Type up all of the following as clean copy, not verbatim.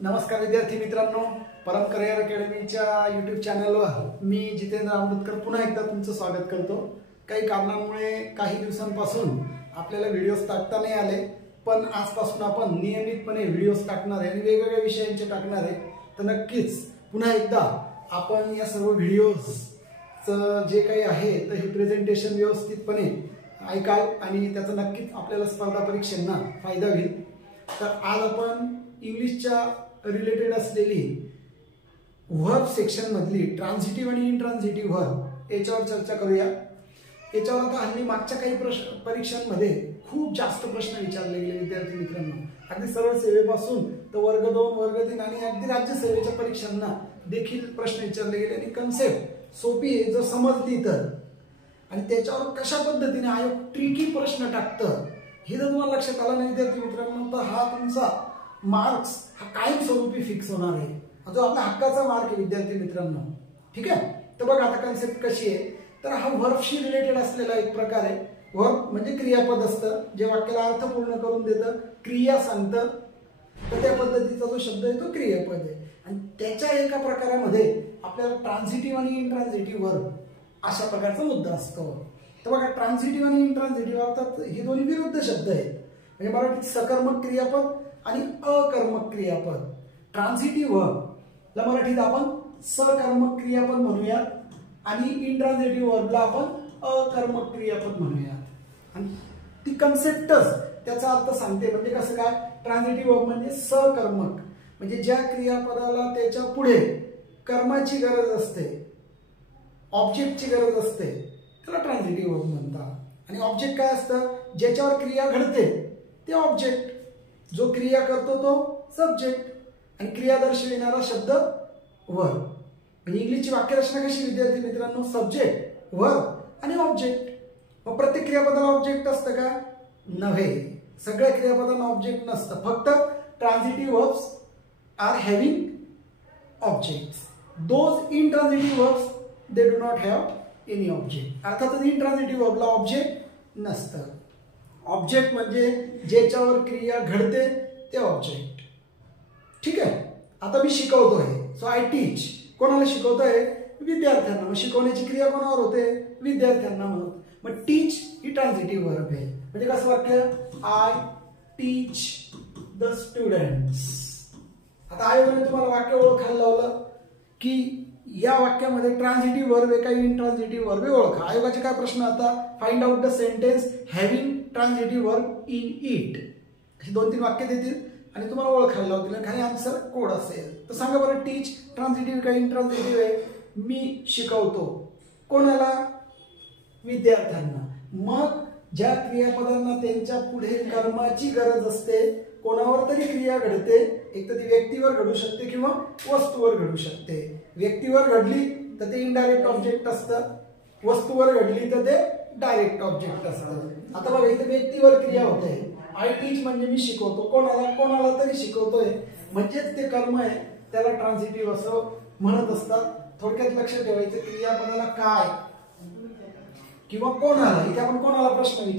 नमस्कार विद्यार्थी मित्रांनो, परम करिअर अकॅडमीच्या यूट्यूब चॅनलवर मी जितेंद्र आंबेडकर पुन्हा एकदा तुमचं स्वागत करतो। काही कारणांमुळे काही दिवसांपासून आपल्याला व्हिडिओज टाकता नाही आले, पण आजपासून आपण नियमितपणे व्हिडिओज टाकणार आहे आणि वेगवेगळ्या विषयांचे टाकणार आहे। तर नक्कीच पुन्हा एकदा आपण या सर्व व्हिडिओजचं जे काही आहे तर हे प्रेझेंटेशन व्यवस्थितपणे ऐकाल आणि त्याचा नक्कीच आपल्याला स्पर्धा परीक्षांना फायदा होईल। तर आज आपण इंग्लिशच्या रिलेटेड असलेली वर्ब सेक्शन मधली ट्रान्झिटिव्ह आणि इंट्रान्झिटिव्ह वर्ब याच्यावर चर्चा करूया। याच्यावर आता हल्ली मागच्या काही परीक्षांमध्ये खूप जास्त प्रश्न विचारले गेले विद्यार्थी मित्रांनो, अगदी सरळ सेवेपासून तर वर्ग 2 वर्ग 3 आणि अगदी राज्य सेवेच्या परीक्षांना देखील प्रश्न विचारले गेले आणि कन्सेप्ट सोपी आहे जर समजली तर, आणि त्याच्यावर कशा पद्धतीने आयोग ट्रिकी प्रश्न टाकतं हे जर तुम्हाला लक्षात आलं नाही विद्यार्थी मित्रांनो तर हा तुमचा मार्क्स हा कायमस्वरूपी फिक्स होणार आहे, जो आपला हक्काचा मार्क आहे विद्यार्थी मित्रांनो। ठीक आहे, तर बघा आता कन्सेप्ट कशी आहे, तर हा वर्बशी रिलेटेड असलेला एक प्रकार आहे। वर्ब म्हणजे क्रियापद असतं जे वाक्याला अर्थ पूर्ण करून देतं, क्रिया सांगतं, तर त्या पद्धतीचा जो शब्द आहे तो क्रियापद आहे। आणि त्याच्या एका प्रकारामध्ये आपल्याला ट्रान्झिटिव्ह आणि इंट्रान्झिटिव्ह वर्ब अशा प्रकारचा मुद्दा असतो। तर बघा ट्रान्झिटिव्ह आणि इंट्रान्झिटिव्ह अर्थात हे दोन्ही विरुद्ध शब्द आहेत, म्हणजे मराठीत सकर्मक क्रियापद आणि अकर्मक क्रियापद। ट्रान्झिटिव्ह वर्बला मराठीत आपण सकर्मक क्रियापद म्हणूयात आणि इंट्रान्झिटिव्ह वर्बला आपण अकर्मक क्रियापद म्हणूयात। आणि ती कन्सेप्टच त्याचा अर्थ सांगते, म्हणजे कसं काय, ट्रान्झिटिव्ह वर्ब म्हणजे सकर्मक, म्हणजे ज्या क्रियापदाला त्याच्या पुढे कर्माची गरज असते, ऑब्जेक्टची गरज असते, त्याला ट्रान्झिटिव्ह वर्ब म्हणतात। आणि ऑब्जेक्ट काय असतं, ज्याच्यावर क्रिया घडते ते ऑब्जेक्ट, जो क्रिया करतो तो सब्जेक्ट, आणि क्रिया दर्शविणारा शब्द वर्ब। म्हणजे इंग्लिशची वाक्यरचना कशी विद्यार्थी मित्रांनो, सब्जेक्ट वर्ब आणि ऑब्जेक्ट। मग प्रत्येक क्रियापदाला ऑब्जेक्ट असतं का, नव्हे, सगळ्या क्रियापदांना ऑब्जेक्ट नसतं, फक्त transitive verbs are having objects, those intransitive verbs they do not have any object. अर्थातच इंट्रान्झिटिव्ह वर्बला ऑब्जेक्ट नसतं। ऑब्जेक्ट म्हणजे ज्याच्यावर क्रिया घडते ते ऑब्जेक्ट। ठीक आहे, आता मी शिकवतोय, सो आय टीच, कोणाला शिकवतोय, विद्यार्थ्यांना, मग शिकवण्याची क्रिया कोणावर होते, विद्यार्थ्यांना म्हणून, मग टीच ही ट्रान्झिटिव्ह वर्ब आहे। म्हणजे कसं वाक्य, आय टीच द स्टुडंट्स। आता आयोगाने तुम्हाला वाक्य ओळखायला लावलं की या वाक्यामध्ये ट्रान्झिटिव्ह वर्ब आहे का इंट्रान्झिटिव्ह वर्ब आहे ओळखा। आयोगाचे काय प्रश्न आता, find out the sentence having transitive verb in it, अशी 2-3 वाक्य देतील आणि तुम्हाला ओळखायला लावतील आणि खाली आन्सर कोड असेल। तर सांगा बरं, टीच ट्रान्झिटिव्ह का इंट्रान्झिटिव्ह आहे, मी शिकवतो, कोणाला, विद्यार्थ्यांना। मग ज्या क्रियापदांना त्यांच्या पुढे कर्माची गरज असते, कोणावर तरी क्रिया घडते, एक तर ती व्यक्तीवर घडू शकते किंवा वस्तूवर घडू शकते। व्यक्तीवर घडली तर ते इनडायरेक्ट ऑब्जेक्ट असतं, वस्तूवर घडली तर ते डायरेक्ट ऑब्जेक्ट असतं। आता बघा इथे व्यक्तीवर क्रिया होते, आय टीच म्हणजे मी शिकवतो, कोणाला, कोणाला तरी शिकवतोय, म्हणजेच ते कर्म आहे, त्याला ट्रान्झिटिव्ह असं म्हणत असतात। थोडक्यात लक्षात ठेवायचं, क्रियापदाला काय किंवा कोणाला, इथे आपण कोणाला प्रश्न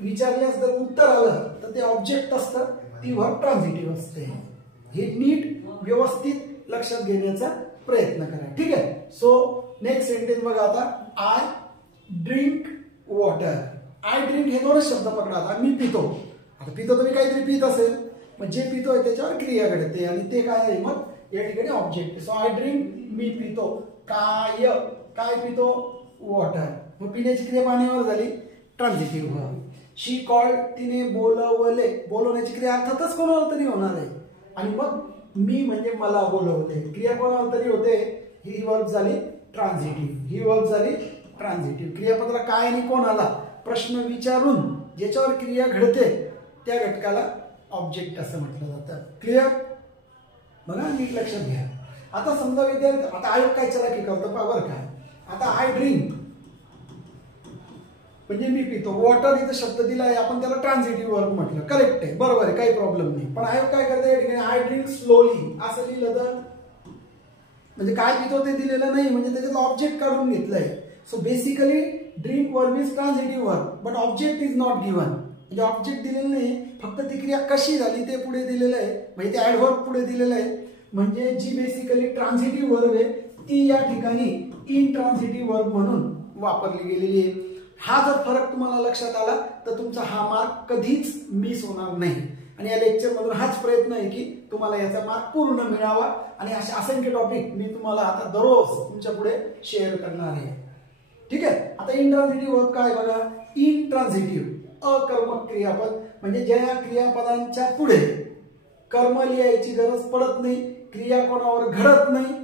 विचारल्यास जर उत्तर आलं तर ते ऑब्जेक्ट असतं, ती वर्ब ट्रान्झिटिव्ह असते। हे नीट व्यवस्थित लक्षात घेण्याचा प्रयत्न करा। ठीक आहे, सो नेक्स्ट सेंटेन्स बघा आता, I drink water. I drink हे दोनच शब्द पकडा, आता मी पितो, आता पितो तर मी काहीतरी पित असेल, मग जे पितोय त्याच्यावर क्रिया घडते आणि ते काय आहे, मग या ठिकाणी ऑब्जेक्ट। सो आय ड्रिंक, मी पितो, काय पितो, वॉटर, मग पिण्याची क्रिया पाण्यावर झाली, ट्रान्झिटिव्ह वर्ब। शी कॉल्ड, तिने बोलवले, बोलवण्याची क्रिया अर्थातच कोणावर तरी होणार आहे, आणि मग मी म्हणजे मला बोलवले, क्रिया कोणावर तरी होते, ही वर्ब झाली ट्रान्झिटिव्ह, ही वर्ब झाली ट्रान्झिटिव्ह। क्रियापदाला काय आणि कोणाला प्रश्न विचारून ज्याच्यावर क्रिया घडते त्या घटकाला ऑब्जेक्ट असं म्हटलं जातं। क्लिअर, बघा नीट लक्षात घ्या। आता समजा विद्यार्थी, आता आयोग काय चलाकी करतो बरं काय, आता आय ड्रिंक म्हणजे मी पितो, वॉटर इथं शब्द दिला आहे, आपण त्याला ट्रान्झिटिव्ह वर्ब म्हटलं, करेक्ट आहे, बरोबर आहे, काही प्रॉब्लेम नाही। पण आयोग काय करते या ठिकाणी, आय ड्रिंक स्लोली असं लिहिलं तर, म्हणजे काय पितो ते दिलेलं नाही, म्हणजे त्याच्यात ऑब्जेक्ट काढून घेतलंय। So basically drink verb is transitive verb but object is not given, म्हणजे ऑब्जेक्ट दिलेलं नाही, फक्त ती क्रिया कशी झाली ते पुढे दिलेलं आहे, म्हणजे ते ॲडव्हर्ब पुढे दिलेलं आहे. म्हणजे जी बेसिकली ट्रान्झिटिव्ह वर्ब आहे ती या ठिकाणी इंट्रान्झिटिव्ह वर्ब म्हणून वापरली गेलेली आहे. हा जर फरक तुम्हाला लक्षात आला तर तुमचा हा मार्क कधीच मिस होणार नाही. आणि या लेक्चर मधून हाच प्रयत्न आहे की तुम्हाला याचा मार्क पूर्ण मिळावा. आणि असे असंख्य टॉपिक मी तुम्हाला आता दररोज तुमच्या पुढे शेअर करणार आहे. ठीक आहे. आता इंट्रान्झिटिव्ह वर्ब काय बघा, इंट्रान्झिटिव्ह अकर्मक क्रियापद म्हणजे ज्या क्रियापदांच्या पुढे कर्म लिहायची गरज पडत नाही, क्रिया कोणावर घडत नाही,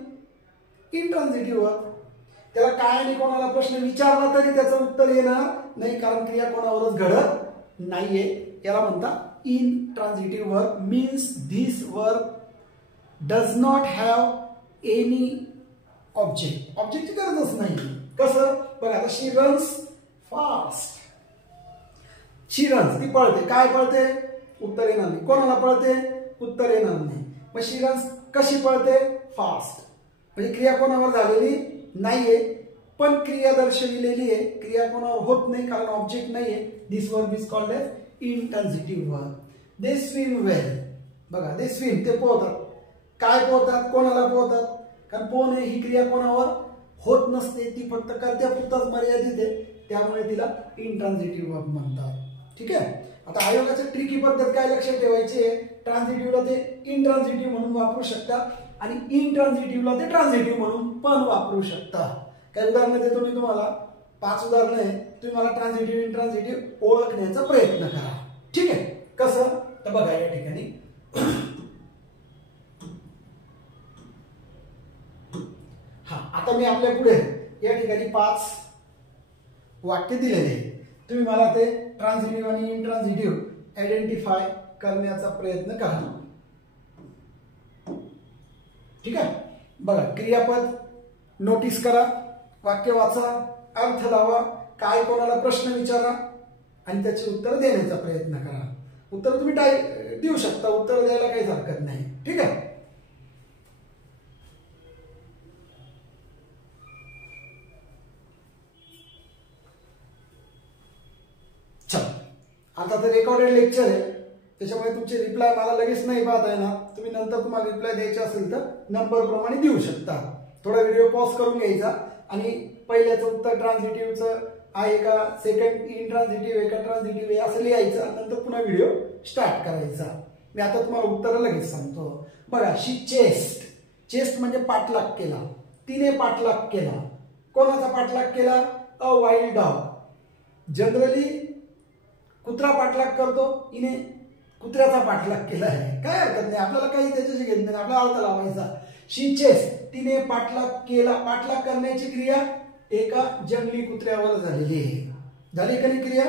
इंट्रान्झिटिव्ह वर्ब. त्याला काय आणि कोणाला प्रश्न विचारला तरी त्याचं उत्तर येणार नाही, कारण क्रिया कोणावरच घडत नाहीये. याला म्हणतात intransitive verb. Means this verb does not have any object. ऑब्जेक्टची गरजच नाही. कसं बघा, आता she runs fast. She runs ती पळते. काय पळते? उत्तर येणार नाही. कोणाला पळते? उत्तर येणार नाही. मग शी रन्स कशी पळते? फास्ट. म्हणजे क्रिया कोणावर झालेली नाहीये, पण क्रिया दर्शविलेली आहे. क्रिया कोणावर होत नाही कारण ऑब्जेक्ट नाहीये. This verb is called as intransitive verb. They swim well. बघा, दे स्विम ते पोहतात. काय पोहतात? कोणाला पोहतात? कारण पोहणे ही क्रिया कोणावर होत नसते, ती फक्त कर्त्यापुरताच मर्यादित आहे, त्यामुळे तिला इंट्रान्झिटिव्ह वर्ब म्हणतात. ठीक आहे. आता आयोगाची ट्रिकी पद्धत काय लक्षात ठेवायची आहे, ट्रान्झिटिव्हला ते इंट्रान्झिटिव्ह म्हणून वापरू शकता आणि इंट्रान्झिटिव्हला ते ट्रान्झिटिव्ह म्हणून पण वापरू शकता. काही उदाहरणं देतो मी तुम्हाला, 5 उदाहरणं आहे. तुम्ही मला ट्रान्झिटिव्ह इंट्रान्झिटिव्ह ओळखण्याचा प्रयत्न करा. ठीक आहे. कसं तर बघा, या ठिकाणी आता मी आपल्या पुढे या ठिकाणी 5 वाक्य दिलेले आहे. तुम्ही मला ते ट्रान्झिटिव्ह आणि इंट्रान्झिटिव्ह आयडेंटिफाय करण्याचा प्रयत्न करा. ठीक आहे. बघा, क्रियापद नोटीस करा, वाक्य वाचा, अर्थ लावा, काय कोणाला प्रश्न विचारा आणि त्याचे उत्तर देण्याचा प्रयत्न करा. उत्तर तुम्ही देऊ शकता, उत्तर द्यायला काहीच हरकत नाही. ठीक आहे. आता तर रेकॉर्डेड लेक्चर आहे, त्याच्यामुळे तुमचे रिप्लाय मला लगेच नाही पाहता येणार. तुम्ही नंतर तुम्हाला रिप्लाय द्यायचे असेल तर नंबर प्रमाणे देऊ शकता. थोडा व्हिडिओ पॉज करून घ्यायचा आणि पहिल्याचं उत्तर ट्रान्झिटिव्हचं आहे का, सेकंड इंट्रान्झिटिव्ह आहे का, ट्रान्झिटिव्ह आहे असं लिहायचं, नंतर पुन्हा व्हिडिओ स्टार्ट करायचा. मी आता तुम्हाला उत्तर लगेच सांगतो. बघा, शी चेस्ट. चेस्ट म्हणजे पाठलाग केला. तिने पाठलाग केला. कोणाचा पाठलाग केला? A wild dog. जनरली कुत्रा पाठलाग करतो, हिने कुत्र्याचा पाठलाग केला आहे. काय हरकत नाही, आपल्याला काही त्याच्याशी घेत नाही, आपला अर्थ लावायचा. शी चेस्ट, तिने पाठलाग केला. पाठलाग करण्याची क्रिया एका जंगली कुत्र्यावर झालेली आहे. झाली का नाही क्रिया?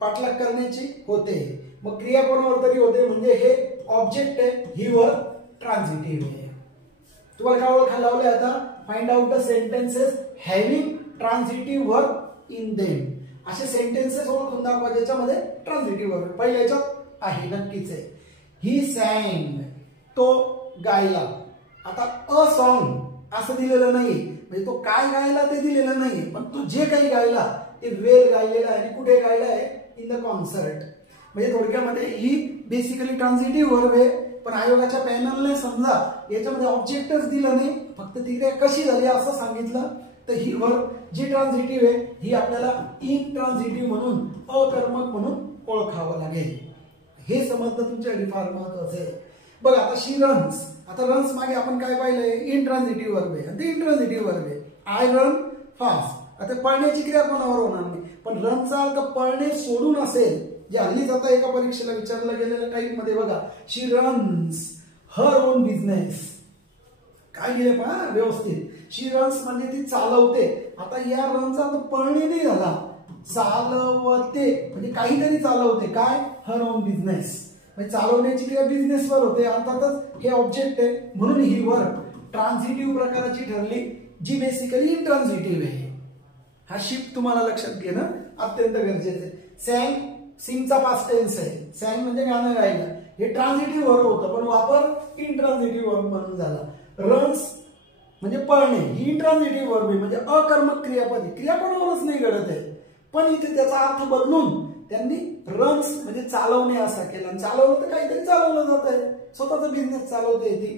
पाठलाग करण्याची होते. मग क्रिया कोणावर तरी होते, म्हणजे हे ऑब्जेक्ट आहे, ही वर्ब ट्रान्झिटिव्ह आहे. तुम्हाला काय ओळखायला लावले आता? Find out the sentences having transitive verb in them. असे सेंटेन्सेस ओळखून दाखवा ज्याच्यामध्ये ट्रान्झिटिव्ह वर्ब पहिल्या याच्यात आहे, नक्कीच आहे. ही सॅंग, तो गायला. आता अ सॉन्ग असं दिलेलं नाही, म्हणजे तो काय गायला ते दिलेलं नाही, पण तो जे काही गायला ते वेल गायलेला आहे. आणि कुठे गायला आहे? In the concert. म्हणजे थोडक्यामध्ये ही बेसिकली ट्रान्झिटिव्ह वर्ब आहे, पण आयोगाच्या पॅनलने समजा याच्यामध्ये ऑब्जेक्टच दिलं नाही, फक्त ती काय कशी झाली असं सांगितलं, तर ही वर्ब जी ट्रान्झिटिव्ह आहे ही आपल्याला इंट्रान्झिटिव्ह म्हणून, अकर्मक म्हणून ओळखावं लागेल. हे समजणं तुमच्यासाठी फार महत्वाचं आहे. बघा, आता शी रन्स. आता रन्स मागे आपण काय पाहिलंय? इंट्रान्झिटिव्ह वर्ब आहे आणि ते इंट्रान्झिटिव्ह वर्ब आहे. I run fast. आता पळण्याची क्रिया कोणावर होणार नाही, पण रनचा अर्थ पळणे सोडून असेल, जे हल्लीच आता एका परीक्षेला विचारलं गेलेल्या टाईप मध्ये बघा, शी रन्स हर ओन बिझनेस. काय लिहिले पहा व्यवस्थित. शी रन्स म्हणजे ती चालवते. आता या रनचा अर्थ पळणे नाही झाला, चालवते म्हणजे काहीतरी चालवते. काय? Her own business. म्हणजे चालवण्याची क्रिया बिझनेसवर होते. अर्थातच हे ऑब्जेक्ट आहे, म्हणून ही वर्ब ट्रान्झिटिव्ह प्रकाराची ठरली, जी बेसिकली इंट्रान्झिटिव्ह आहे. हा शिफ्ट तुम्हाला लक्षात घेणं अत्यंत गरजेचं आहे. सॅंग, सिंगचा पास्ट टेन्स आहे. सॅंग म्हणजे गाणं गायला. हे ट्रान्झिटिव्ह वर्ब होतं, पण वापर इंट्रान्झिटिव्ह वर्ब म्हणून झाला. रन्स म्हणजे पळणे, ही इंट्रान्झिटिव्ह वर्ब आहे, म्हणजे अकर्मक क्रियापदी. क्रिया कोणावरच नाही घडत आहे, पण इथे त्याचा अर्थ बदलून त्यांनी रन्स म्हणजे चालवणे असा केला. आणि चालवलं तर काहीतरी चालवलं जात आहे, स्वतःचा बिझनेस चालवते ती.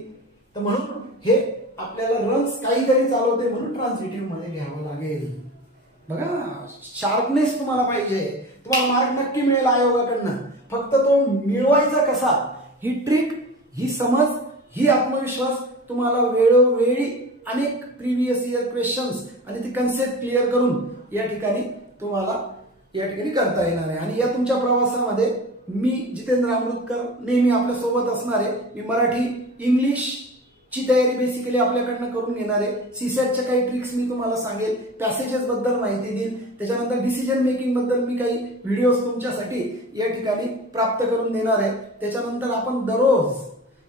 तर म्हणून हे आपल्याला रन्स काहीतरी चालवते म्हणून ट्रान्झिटिव्ह मध्ये घ्यावं लागेल. बघा, शार्पनेस तुम्हाला पाहिजे, तुम्हाला मार्क नक्की मिळेल आयोगाकडनं. फक्त तो मिळवायचा कसा, ही ट्रिक, ही समज, ही आत्मविश्वास तुम्हाला वेळोवेळी अनेक प्रिव्हियस इयर क्वेश्चन्स आणि ती कन्सेप्ट क्लिअर करून या ठिकाणी तुम्हाला करता येणार आहे. आणि या तुमच्या प्रवासामध्ये मी जितेंद्र अमृतकर नेहमी आपल्या सोबत असणार आहे. मी मराठी, इंग्लिश ची तयारी बेसिकली आपल्याकडनं करून घेणार आहे. सीसॅटच्या काही ट्रिक्स मी तुम्हाला सांगेल, पॅसेजेस बद्दल माहिती देईल, त्याच्यानंतर डिसिजन मेकिंग बद्दल मी काही व्हिडिओज तुमच्यासाठी या ठिकाणी प्राप्त करून देणार आहे. त्याच्यानंतर आपण दररोज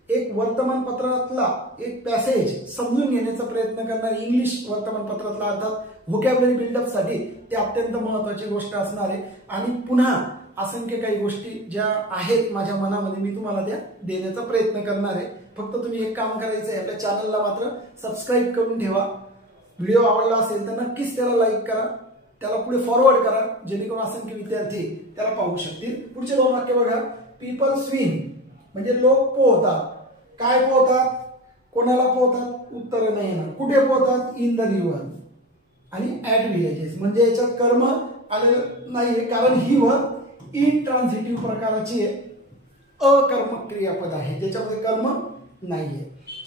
एक वर्तमानपत्रातला एक पॅसेज समजून घेण्याचा प्रयत्न करणार. इंग्लिश वर्तमानपत्रातला अर्थात व्होकॅब्युलरी बिल्डअपसाठी ते अत्यंत महत्त्वाची गोष्ट असणार आहे. आणि पुन्हा असंख्य काही गोष्टी ज्या आहेत माझ्या मनामध्ये मी तुम्हाला त्या देण्याचा प्रयत्न करणार आहे. फक्त तुम्ही एक काम करायचं आहे, आपल्या चॅनलला मात्र सबस्क्राईब करून ठेवा. व्हिडिओ आवडला असेल तर नक्कीच त्याला लाईक करा, त्याला पुढे फॉरवर्ड करा, जेणेकरून असंख्य विद्यार्थी त्याला पाहू शकतील. पुढचे 2 वाक्य बघा. पीपल स्विम म्हणजे लोक पोहतात. काय पोहतात, कोणाला पोहतात, उत्तर नाही ना. कुठे पोहतात, इन द रिव्हर आणि ऍट विलेजेस. म्हणजे याच्यात कर्म आलेलं नाहीये, कारण ही वर्ब इंट्रान्झिटिव्ह प्रकाराची आहे, अकर्मक क्रियापद आहे, त्याच्यामध्ये कर्म नाहीये.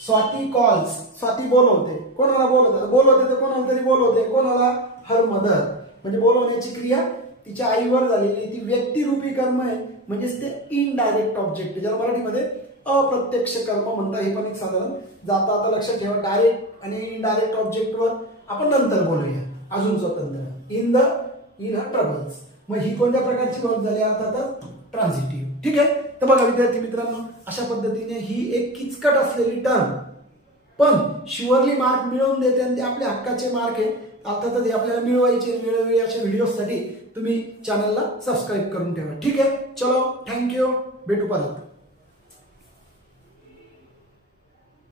स्वाती कॉल्स, स्वाती बोलवते. कोणाला बोलवते, बोलवते तर कोणाला तरी बोलवते. कोणाला, हर मदर. म्हणजे बोलवण्याची क्रिया तिच्या आईवर झालेली, ती व्यक्तिरूपी कर्म आहे, म्हणजेच ते इनडायरेक्ट ऑब्जेक्ट, ज्याला मराठीमध्ये अप्रत्यक्ष कर्म म्हणतात. हे पण एक साधारण जाता. आता लक्षात ठेवा, डायरेक्ट आणि इनडायरेक्ट ऑब्जेक्टवर आपण नंतर बोलूया, अजून स्वतंत्र. In her troubles. मग ही कोणत्या प्रकारची वर्ब झाली, अर्थातच ट्रान्झिटिव्ह. ठीक आहे. तर बघा विद्यार्थी मित्रांनो, अशा पद्धतीने ही एक किचकट असलेली टर्म पण शुअरली मार्क मिळवून देते आणि ते आपल्या हक्काचे मार्क आहे. अर्थातच हे आपल्याला मिळवायचे. वेळोवेळी अशा व्हिडिओसाठी तुम्ही चॅनलला सबस्क्राईब करून ठेवा. ठीक आहे. चलो, थँक्यू, भेटू परत.